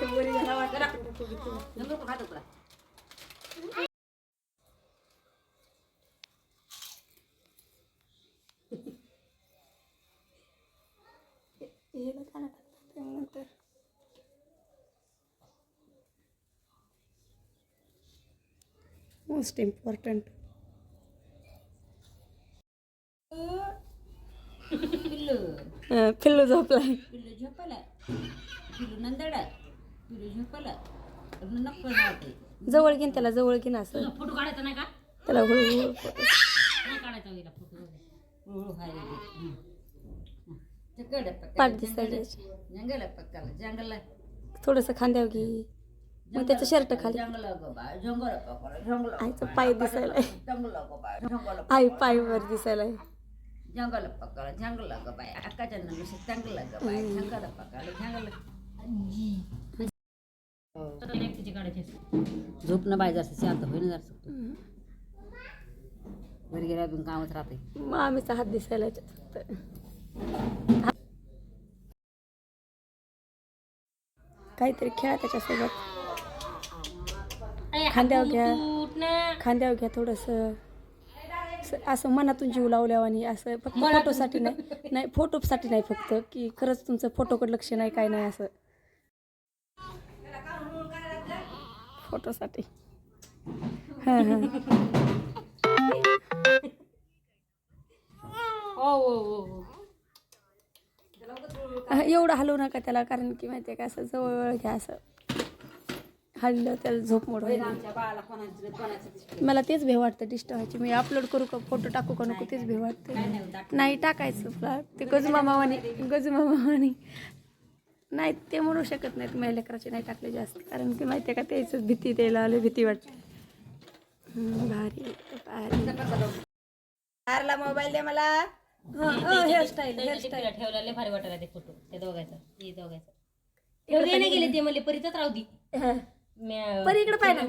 असं वरी घाला वाटतं खातो तुला हे बघा नंतर मोस्ट इम्पॉर्टंट पिल्लू झोपलाय पिल्लू झोपला पिल्लू नंदडा पिल्लू झोपला नको जाते जवळ घेईन त्याला जवळ घेईन असं फोटो काढायचा नाही का त्याला हळूहळू नाही काढायचा वेळेला फोटो हळूहळू पाठ दिसायला जंगल पक्काला जंगल थोडंसं खांद्यावर घे मग त्याचं शर्ट खाली जंगल गो बा जंगल पकड जंगल आईचं पाय दिसायला जंगल गो बा जंगल आई पाय वर दिसायला जंगल पकड जंगल गो बाय अक्काच्या नंतर जंगल गो बाय जंगल पकड जंगल झोपणं बाय जरसं शांत होईन जरसं घरी गेल्या अजून कामच राहते मामीचा हात दिसायला फक्त काहीतरी खेळा त्याच्यासोबत खांद्यावर घ्या थोडंसं असं मनातून जीव लावल्यावर आणि असं फक्त फोटोसाठी नाही फोटोसाठी नाही फक्त की खरंच तुमचं फोटोकडे लक्ष नाही काय नाही असं फोटोसाठी हां एवढं हलवू नका त्याला कारण की माहिती आहे का असं जवळ घ्या असं हल्लं त्याला झोप मोड मला तेच भेव वाटतं डिस्टर्ब व्हायची मी अपलोड करू का फोटो टाकू का नको तेच भेव वाटतं नाही टाकायचं ते गजूमामावानी नाही ते म्हणू शकत नाहीत माझ्या लेकराचे नाही टाकले जास्त कारण की माहिती आहे का त्याच भीती द्यायला आलं भीती वाटते भारी भारी मोबाईल दे मला हेअरस्टाईल ठेवला भारी वाटायला ते फोटो ते दोघायचं नाही गेले ते म्हणले परीतच राहू दे परी इकडे पाय ना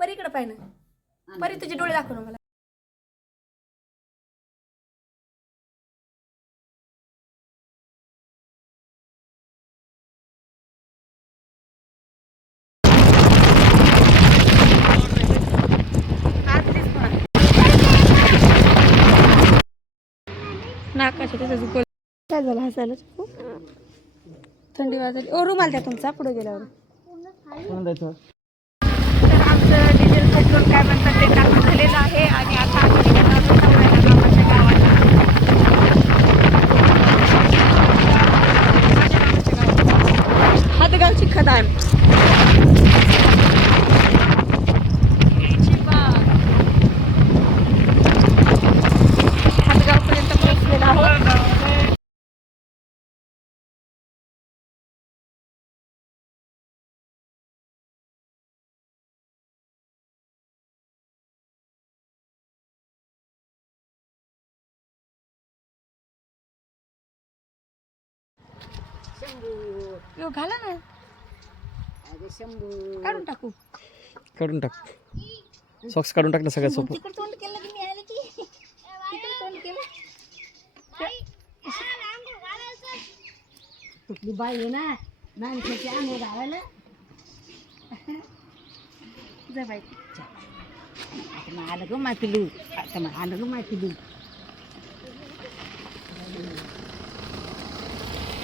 परी इकडे पाय ना परी तुझे डोळे दाखव ना मला नाकाच्या त्याचं काय झालं हसायला थंडी वाजली ओ रुमाल द्या तुमचा पुढे गेल्यावर तर आमचं डिझेल पेट्रोल काय म्हणतात ते टाकून झालेलं आहे आणि आता मामाच्या गावाला हातगावची खदान हातगावपर्यंत पोहोचलेला आहोत घाला ना काढून टाकू काढून टाक सॉक्स काढून टाक ना सगळ्यात सोपं कुठली बाई आहे ना माणसाची आंघोळ घालायला जा बाई आता आलं ग माय पिलू आता आलं ग माय पिलू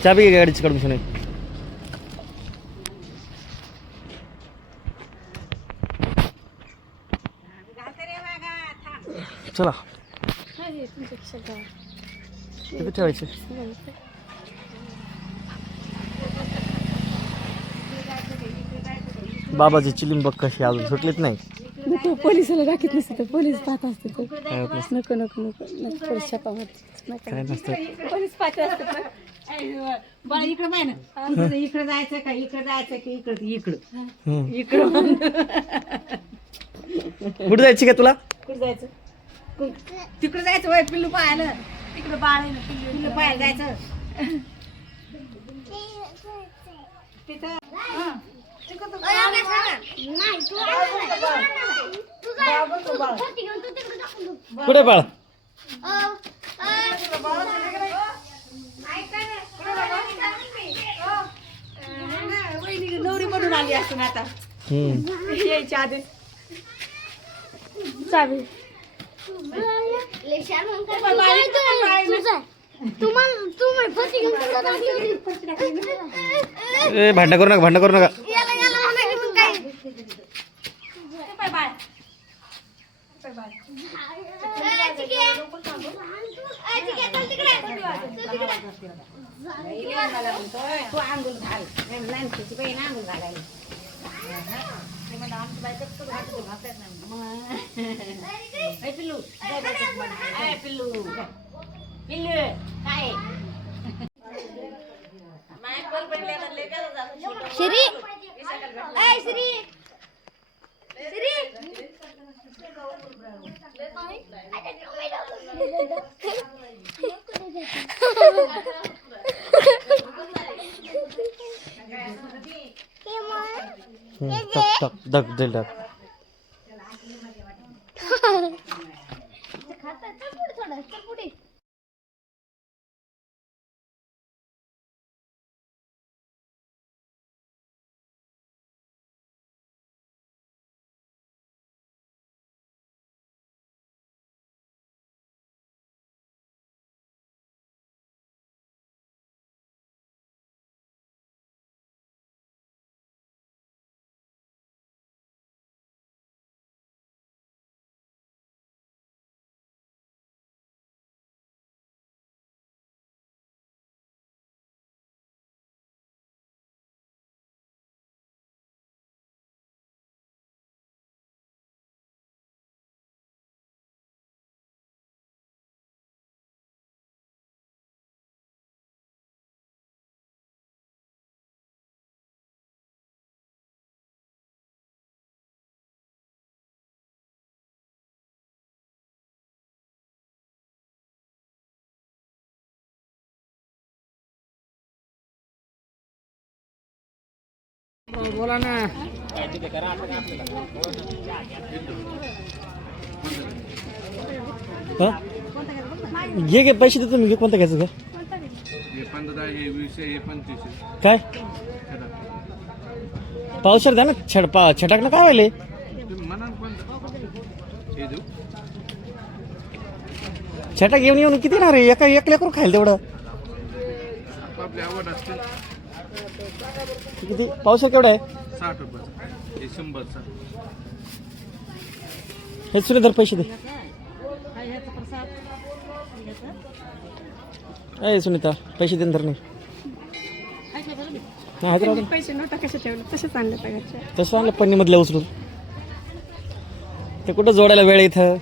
चाबी घे गाडीची काढून सुने चला किती ठेवायचे बाबाची चिलिंब बघ कशी अजून सुटलीच नाही नको पोलिसाला राखीत नसते पोलीस पाहत असते नको नको नको नको पोलीस छापा काय नसतं पोलीस पाहत असतात बाळा इकडं पाय ना इकडं जायचं का इकडं जायचं की इकडं इकडं इकडं कुठे जायची का तुला कुठं जायचं तिकडं जायचं वय पिल्लू पाहायला तिकडं बाळ आहे ना पिल्लू पाहायला जायचं तिथं कुठे बाळ नवरी आली असून आता यायच्या आधी चावी ए भांडण करू नका, भांडण करू नका. तू आंघोळ घाल लहानची बाई आंघोळ घालायला पिल्लू पिल्लू पिल्लू काय श्री श्री टाक टाक धक दिल टाक. बोला ना. घे घे पैसे देतो मी. घे कोणता घ्यायचं का काय पावसाळ्यात द्या ना. छटाक ना काय व्हायले. छटाक येऊन येऊन किती ना रे. एका एक लेकरू खायला तेवढं किती. पावसाळ्यात केवढा आहे 60 रुपये 100चा. हे सुरे धर पैसे दे. अय सुनीता पैसे दे धर. नाही पैसे नव्हता कशा ठेवले तसेच आणले त्या घरच्या. तसं आणलं पन्नीमधल्या उचलून. ते कुठं जोडायला वेळ इथं.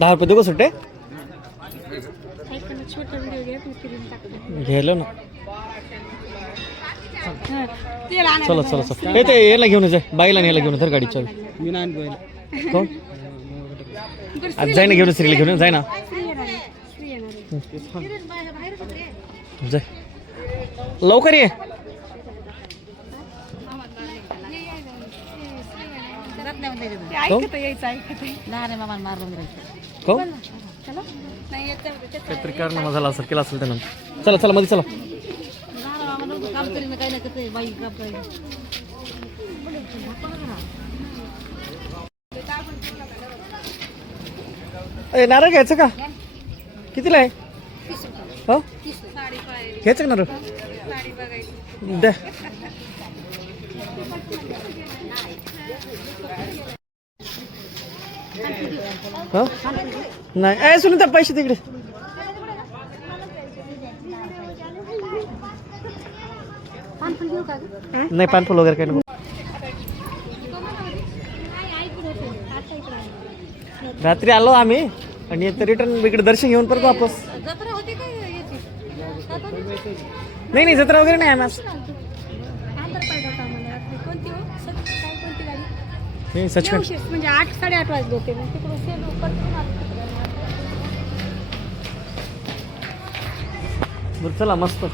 ₹10 देऊ का सुट्टे. छोटा व्हिडिओ घ्या फिल्म टाकतो. घ्यायला ना. चला चला चला. हे ते याला घेऊन जा. बाईला याला घेऊन धर गाडी. चल कोण आज जाय ना घेऊन. श्रीला घेऊन जाय ना. जाय लवकर ये. लहान मामा मारून कोण काहीतरी कारण झाला असेल. केला असेल त्यानं. चला चला मध्ये चला. काम करीन काही ना कसं बाई काम करीन. नारळ घ्यायचं का कितीला आहे. हो घ्यायचं का नारळ द्या. हो नाही आहे सुनीता पैसे तिकडे. नाही पानफुल वगैरे काही नको. रात्री आलो आम्ही आणि रिटर्न इकडे दर्शन घेऊन परत वापस. नाही नाही जत्रा वगैरे नाही आम्ही. सचखंड म्हणजे 8-8:30 वाजले होते. मग बरं चला मस्त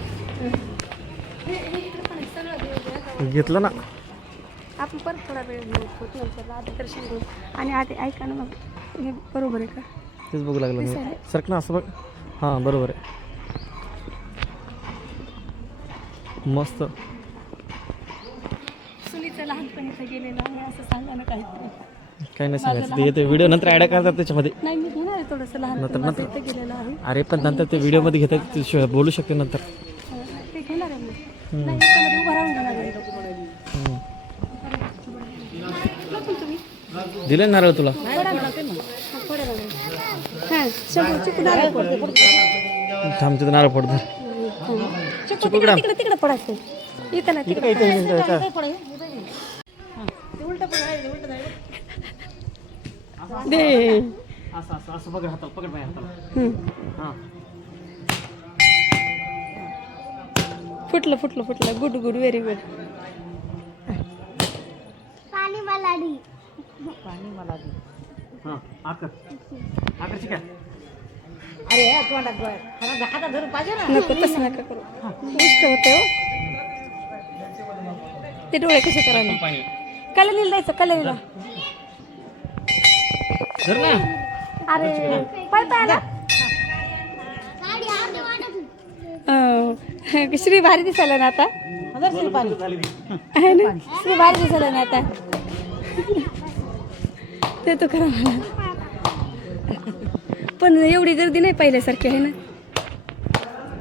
घेतलं ना. आपण परत थोडा वेळ घेऊ फोटो नंतर आधी दर्शन घेऊ आणि आधी ऐका ना मग हे बरोबर आहे का तेच बघू लागलं मी दिसायला. सरक ना असं बघ हां बरोबर आहे मस्त सुनीचं लहानपणीचं गेलेलं आहे असं सांगा ना काहीतरी. काही नाही सांगायचं ते येते व्हिडिओ नंतर ॲड करतात त्याच्यामध्ये नाही मी घेणार आहे थोडंसं लहानपण माझं इथं गेलेलं आहे अरे पण नंतर ते व्हिडिओमध्ये घेतात ते बोलू शकते नंतर ते घेणार आहे मी नाही याच्यामध्ये उभं राहून घेणार आहे पण तुम्ही दिलं नारळ तुला हां सगळं चिकून आलं पडतं थांबचं नारळ पडतं चिकू तिकडे तिकडे पडायचं इथं ना तिकडे दे असं असं असं बघ हाताला पकड माझ्या हाताला हां फुटलं फुटलं फुटलं गुड गुड व्हेरी गुड हां आकर आकर शिका अरे तोंडात डोळ्यात हातात धरून पाहिजे ना नको तसं नका करू इष्ट होते हो ते डोळे कसे करायला पाणी कल्याणीला द्यायचं कल्याणीला धर ना अरे पाय पाय श्री भारी दिसायला ना आता आहे ना श्री भारी दिसायला ना आता ते तो करा मला पण एवढी गर्दी नाही पहिल्यासारखी आहे ना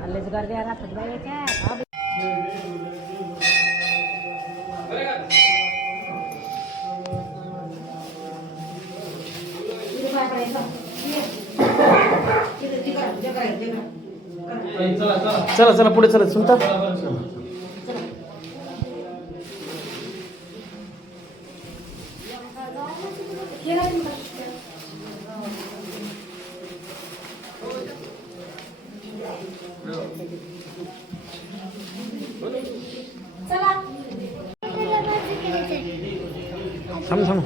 आलेच गर्दी राहतात बाईच्या चला चला पुढे चला सुनता थांब थांब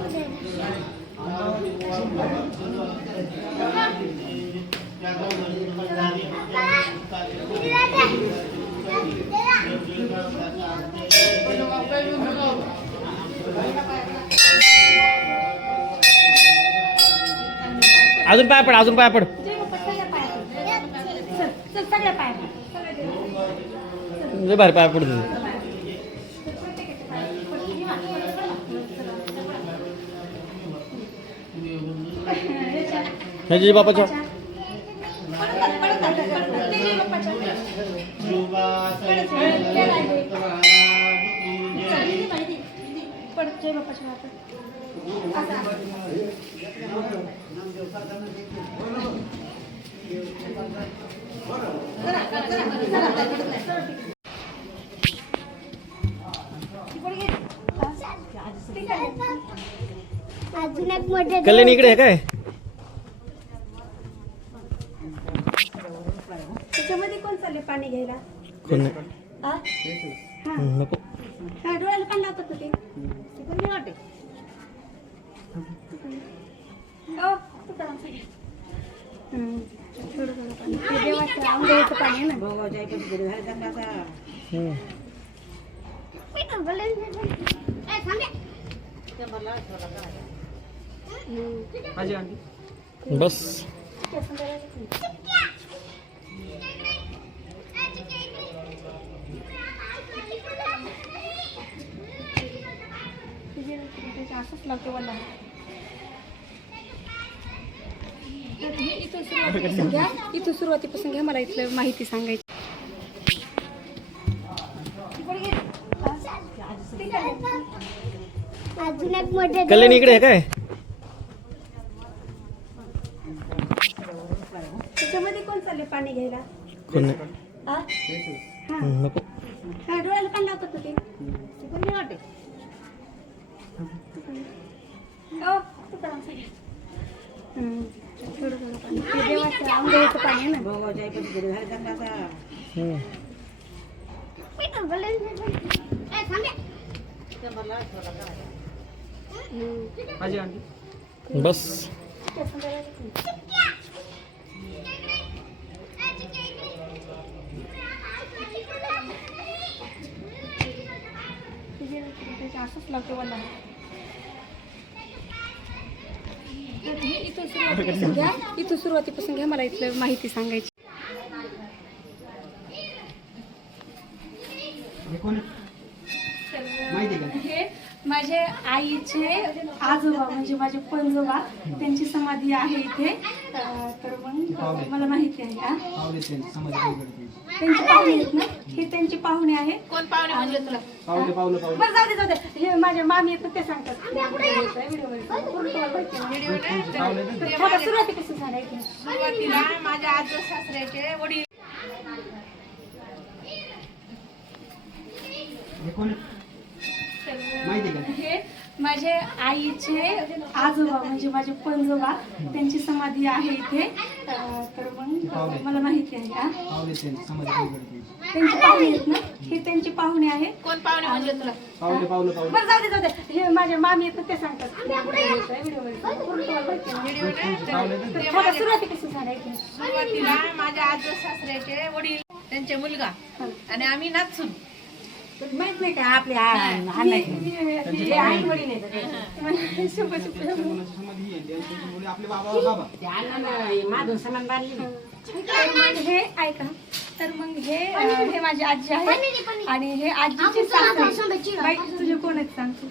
अजून पाय पड अजून पाय पड लय भारी पाय पड ह्याची बापाच्या अजून एक मोठे कल्याणी इकडे आहे काय त्याच्यामध्ये कोण चालले पाणी घ्यायला कोण नाही हा? नको हा डोळ्याला पाणी लावतात ना ते पण मी वाटते हो, कुठं आमचं घे. थोडं थोडं पाणी ते देवाचं आंघोळीचं पाणी आहे ना भाऊच्या ऐकत घरी झाले त्यांना हम्म. बस असंच लागते मला इथून सुरुवातीपासून घ्या इथून सुरुवातीपासून घ्या मला इथलं माहिती सांगायची अजून एक मोठे कल्याणी इकडे आहे काय त्याच्यामध्ये कोण चालले पाणी घ्यायला कोण नाही हा? नको हा डोळ्याला पाणी लावतात ना ते पण मी वाटते हो, कुठं आमचं घे. थोडं थोडं पाणी ते देवाचं आंघोळीचं पाणी आहे ना भाऊच्या ऐकत घरी झाले त्यांना हम्म. बस असंच असंच लावते वल्ला. तर हे इथून सुरुवातीपासून घ्या, इथून सुरुवातीपासून घ्या, मला इथलं माहिती सांगायची. हे माझे आईचे आजोबा म्हणजे माझे पंजोबा, त्यांची समाधी आहे इथे. तर मग मला माहिती आहे का त्यांचे पाहुणे आहेत ना, हे त्यांचे पाहुणे आहेत. कोण पाहुणे म्हणले तुला? बरं जाऊ दे. हे माझ्या मामी आहेत ते सांगतात. सुरुवातीपासून सांगायचं. सुरुवातीला माझ्या आजोबा सासऱ्याचे वडील हे माझे आईचे आजोबा म्हणजे माझे पंजोबा, त्यांची समाधी आहे इथे. तर मग मला माहिती आहे का त्यांचे पाहुणे आहेत ना, हे त्यांचे पाहुणे आहेत. कोण पाहुणे म्हणले तुला? बरं जाऊ दे. हे माझ्या मामी आहेत ते सांगतात. सुरुवातीपासून सांगायचं. सुरुवातीला माझ्या आजोबा सासऱ्याचे वडील, त्यांचे मुलगा आणि आम्ही नाचून माहित नाही का आपल्या आई वडील माधव समान बांधली. तर मग हे ऐका, तर मग हे माझी आजी आहे आणि हे आजीचे सासरे. बाई, तुझे कोण आहेत सांगतो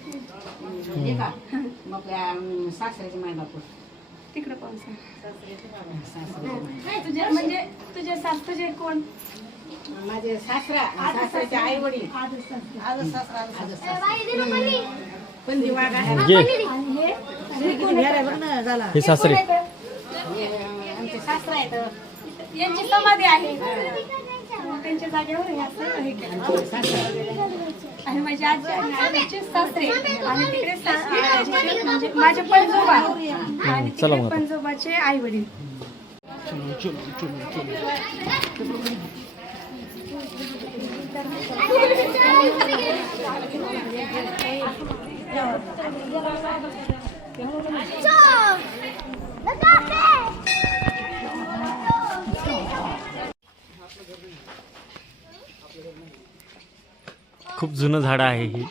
आपल्या सासऱ्याचे माय बापू तिकडे पाहून सांग. तुझे म्हणजे तुझे कोण? माझे सासऱ्याचे आई वडील हे सासरे आमचे सासरा आहेत. यांची समाधी आहे त्यांच्या जागेवर हे असं हे केलं. आणि माझी आजी आणि आजीचे सासरे आणि तिकडे सासरे म्हणजे माझे पंजोबा आणि तिकडे पंजोबाचे आई वडील. खूप जुनं झाड आहे हे.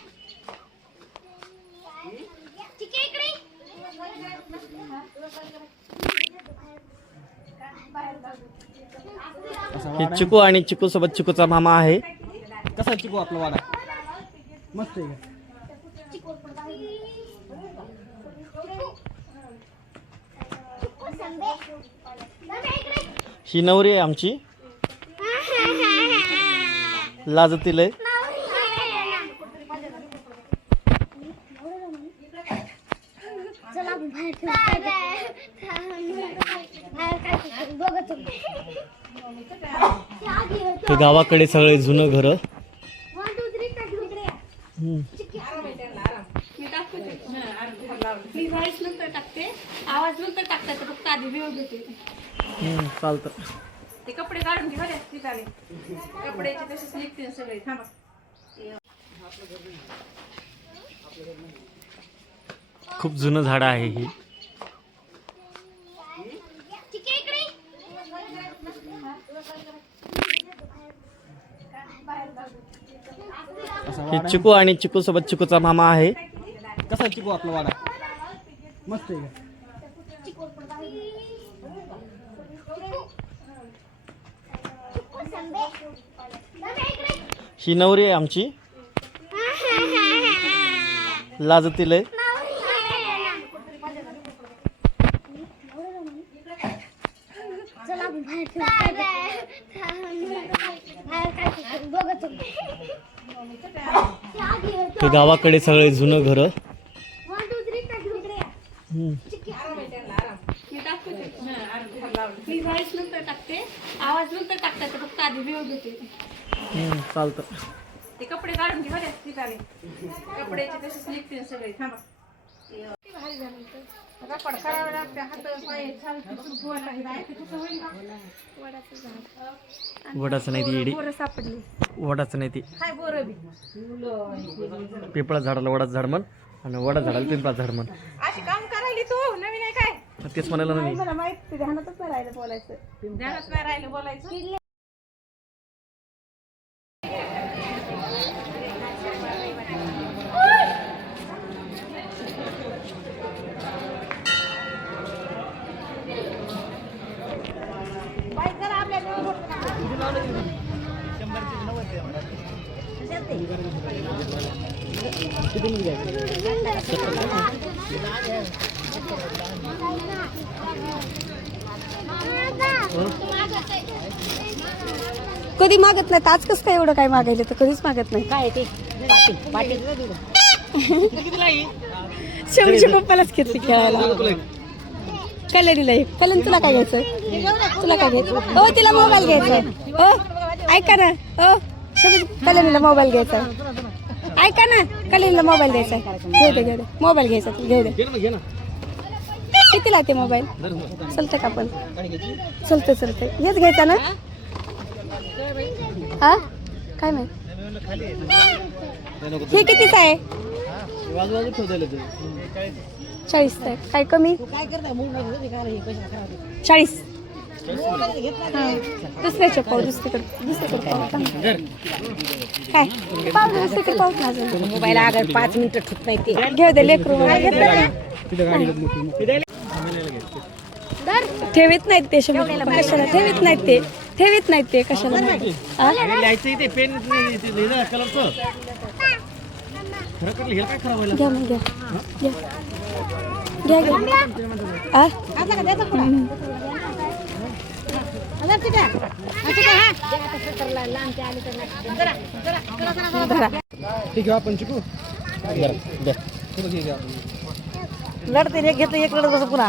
हे चिकू आणि चिकू सोबत चिकूचा मामा आहे. कसा चिकू आपला वाडा? मस्त आहे. ही नवरी आहे आमची, लाजतील आहे. हे गावाकडे सगळे जुनं घर. मी व्हॉइस नंतर टाकते, आवाज नंतर टाकता तर फक्त आधी व्हिडिओ घेते. चालतं. ते कपडे काढून घे बरे तिथाले कपड्याचे तसेच निघतील सगळे. थांबा. खूप जुनं झाड आहे हे. हे चिकू आणि चिकू सोबत चिकूचा मामा आहे. कसा चिकू आपला वाडा? मस्त आहे. ही नवरी आहे आमची, लाजतील आहे. हे गावाकडे सगळे जुनं घर. मी व्हॉइस नंतर टाकते, आवाज नंतर टाकता तर फक्त आधी व्हिडिओ घेते. चालतं. ते कपडे काढून घे बरे तिथाले कपड्याचे तसेच निघतील सगळे. थांबा. रपड करावं लागते. हात पाय छान वडाचं नाही ती येडी. पोरं सापडली. वडाचं नाही ती. काय बोरं बी पिंपळा झाडाला वडाचं झाड म्हण आणि वडा झाडाला पिंपळा झाड म्हण. अशी काम करायली तू नवीन आहे काय? तेच म्हणायला नाही. मला माहिती ध्यानातच नाही राहिलं बोलायचं. ध्यानात नाही राहिलं बोलायचं. कधी मागत नाही आज कसं काय एवढं काय मागायला तर कधीच मागत नाही काय ते शेवटच्या पप्पालाच घेतली खेळायला कल्याणीला कल्याण तुला काय घ्यायचं तुला काय घ्यायचं हो तिला मोबाईल घ्यायचा हो ऐका ना हो कल्याणीला मोबाईल घ्यायचा ऐका ना कल्याणीला मोबाईल द्यायचा घेऊ दे मोबाईल घ्यायचा घेऊ दे कितीला ते मोबाईल चलतं का पण चलतं हेच घ्यायचा ना हा काय माहित हे कितीचं आहे 40 आहे काय कमी 40 दुसऱ्याचे पाव दुसरीकडे पाव काय पाव दुसरीकडे पाव मोबाईल अगर 5 मिनिटं ठुत नाही ते घेऊ दे लेकरू ठेवीत नाहीत ते कशाला ठेवीत नाहीत ते कशाला घ्या मग घ्या लढते एक घेतलं एक लढत कसं पुन्हा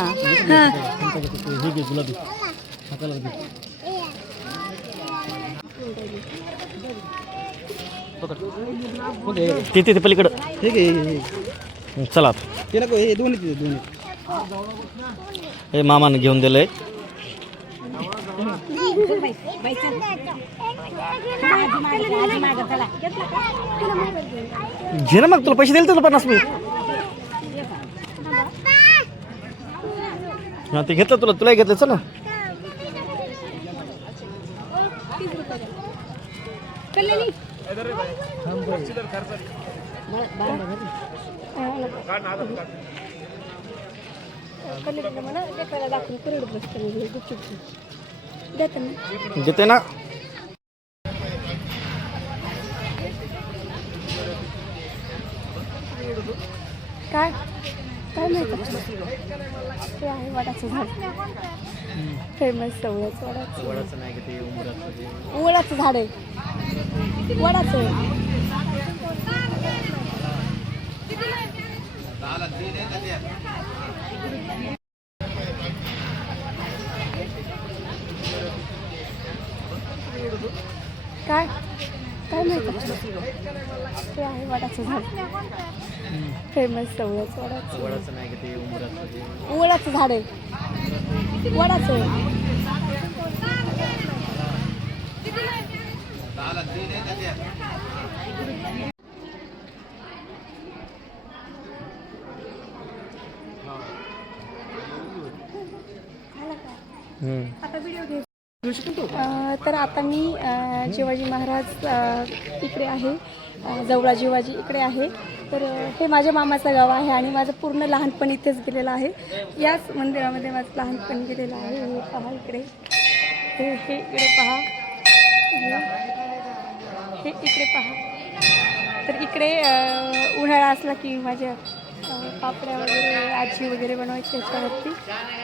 तिथे पलीकडं चला हे मामाने घेऊन दिलंय घे ना मग तुला पैसे दिले तुला 50 मी हा ते घेतलं तुलाही घेतलं चल ना देते ना काय काय माहिती ते आहे वडाचं झाड फेमस सवळ्याचं वडाचं झाड आहे वडाचं काय काय माहिती ते आहे वडाचं झाड फेमस सवळ्याचं वडाचं झाड आहे वडाचं आता व्हिडिओ घे तर आता मी शिवाजी महाराज इकडे आहे जवळा शिवाजी इकडे आहे तर हे माझ्या मामाचं गाव आहे आणि माझं पूर्ण लहानपण इथेच गेलेलं आहे याच मंदिरामध्ये माझं लहानपण गेलेलं आहे हे पहा इकडे हे इकडे पहा हे इकडे पहा तर इकडे उन्हाळा असला की माझ्या पापड्या वगैरे आजी वगैरे बनवायची याच्यावरती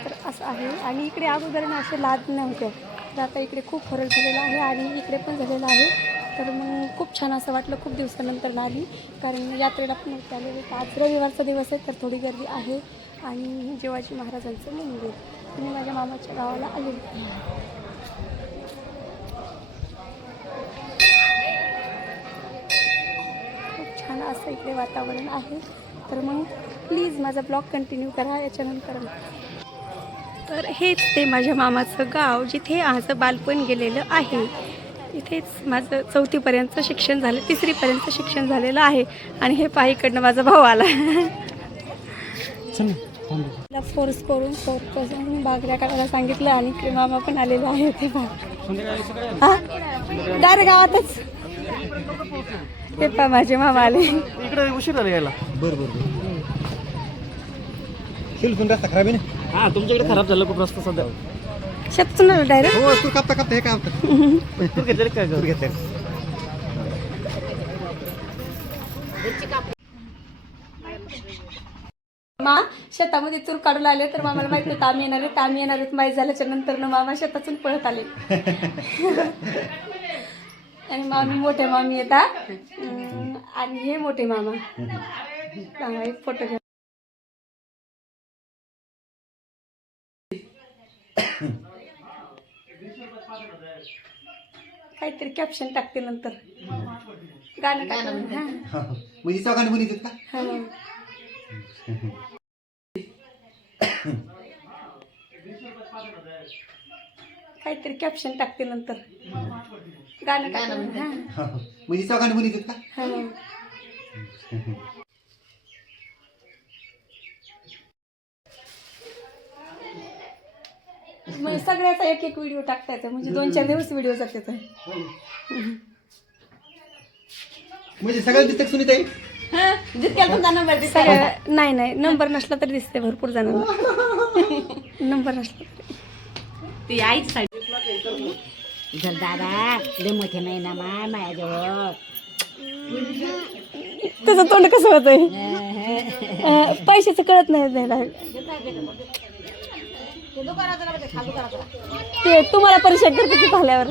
तर असं आहे आणि इकडे अगोदर ना असे लाद नव्हते तर आता इकडे खूप फरक झालेला आहे आणि इकडे पण झालेला आहे तर मग खूप छान असं वाटलं खूप दिवसानंतर आली कारण यात्रेला पण नव्हते आलेले तर आज रविवारचा दिवस आहे तर थोडी गर्दी आहे आणि शिवाजी महाराजांचं मंदिर मी माझ्या मामाच्या गावाला आलेली आहे खूप छान असं इकडे वातावरण आहे तर मग प्लीज माझा ब्लॉग कंटिन्यू करा याच्यानंतर तर हेच ते माझ्या मामाचं गाव जिथे माझं बालपण गेलेलं आहे इथेच माझं 4थीपर्यंत शिक्षण झालं 3रीपर्यंत शिक्षण झालेलं आहे आणि हे पाहीकडनं माझा भाऊ आला फोर्स करून बागड्या काढायला सांगितलं आणि इकडे मामा पण आलेले आहे ते हां डायरेक्ट गावातच ते पा माझे मामा आले इकडे उशीर झाला यायला बरं रस्ता खराब आहे ना हा तुमच्याकडे खराब झालं खूप रस्ता सध्या शेतून डायरेक्ट हो तू कापता हे काय तू घेतले काय घेतले मा शेतामध्ये तूर काढून आले तर मामाला माहित नव्हतं आम्ही येणार आहेत, आम्ही येणार आहेत माहीत झाल्याच्या नंतर ना मामा शेतातून पळत आले. आणि मामी मोठे मामी येतात आणि हे मोठे मामा. सांगा एक फोटो घ्या. काहीतरी कॅप्शन टाकते नंतर गाणं टाकून. हा म्हणजे चौघांनी मुली का? हा. काहीतरी कॅप्शन टाकते नंतर गाणं टाकून. हा म्हणजे चौघांनी मुली का? हा. मग सगळ्याचा एक एक व्हिडिओ टाकता येतो म्हणजे 2-4 दिवस व्हिडिओ जातात. म्हणजे सगळ्यात दिसत सुनीता आहे. नाही नाही नंबर नसला तरी दिसते भरपूर जणांना. नंबर नसला तरी ती आईच साडी चल दादा लय मोठे नाही ना माझ्याजवळ. तुझं तोंड कसं होतंय पैशाचं कळत नाही. ते तुम्हाला परिचय करते की झाल्यावर.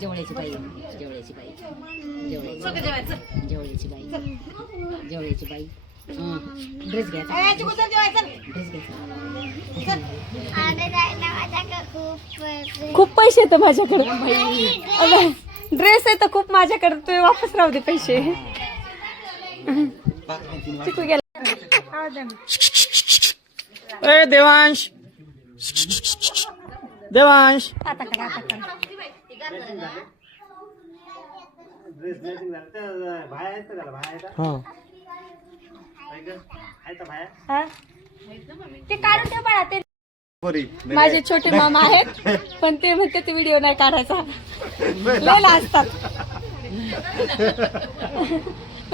जवळची बाई जवळची बाई जवळची बाई जवळची बाई ड्रेस घ्यायचा ड्रेस घ्यायचा. खूप पैसे येतं माझ्याकडे. ड्रेस आहे तर खूप माझ्याकडे. तुम्ही वापस राहू दे पैसे. चिकू गेला. ए देवांश देवांश आता करा आता करा. हां हा? ते काढून ठेव बाळा. ते माझे छोटे मामा आहेत पण ते म्हणते ते व्हिडिओ नाही काढायचा. लयला असतात.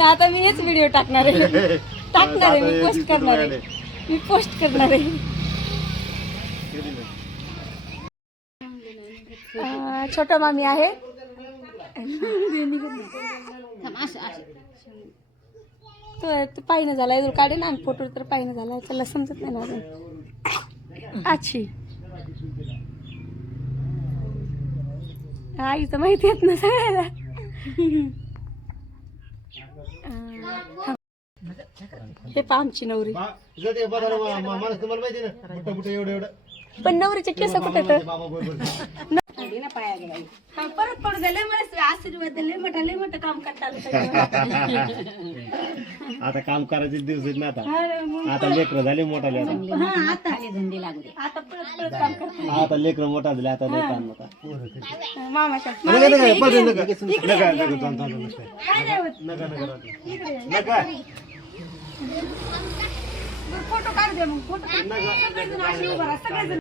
आता मी हेच व्हिडिओ टाकणार आहे. मी पोस्ट करणार आहे. मी पोस्ट करणार आहे. छोटा मामी आहे. तो पाहिजे झाला अजून काढे ना फोटो तर पाहिजे झाला. त्याला समजत नाही ना अजून. अच्छी आईचं माहिती येत ना सगळ्याला. हे पहा आमची नवरी. पण नवरीचे केस कुठे तर परत पडू दे. लय मला आशीर्वाद लय मोठं काम करतात. आता काम करायचे दिवस आहेत ना. आता लेकर झाले मोठा आता धंदे लागू दे. आता परत काम करतात. आता लेकर मोठा झाले. आता नाही काम होता. मामाच्या फोटो काढू दे. मग फोटो सगळेजण अशी उभा राहा. सगळेजण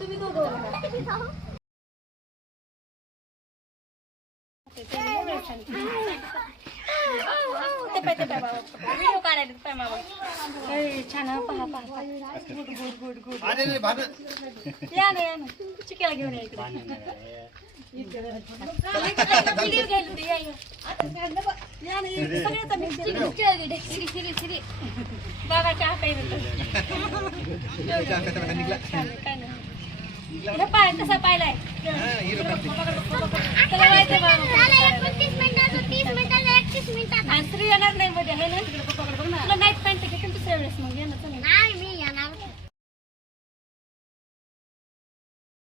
तुम्ही दोघं व्हिडिओ काढायला छान. पहा पहा गुड गुड या ना या ना. चिक्याला घेऊन या इकडे. व्हिडिओ घ्यायला ते या ना. बाबा चहा पाहिजे पाय कसा पाहिलाय. स्त्री येणार नाही मध्ये आहे ना. तुला नाईट पॅन्ट घे दुसऱ्या वेळेस मग येणार.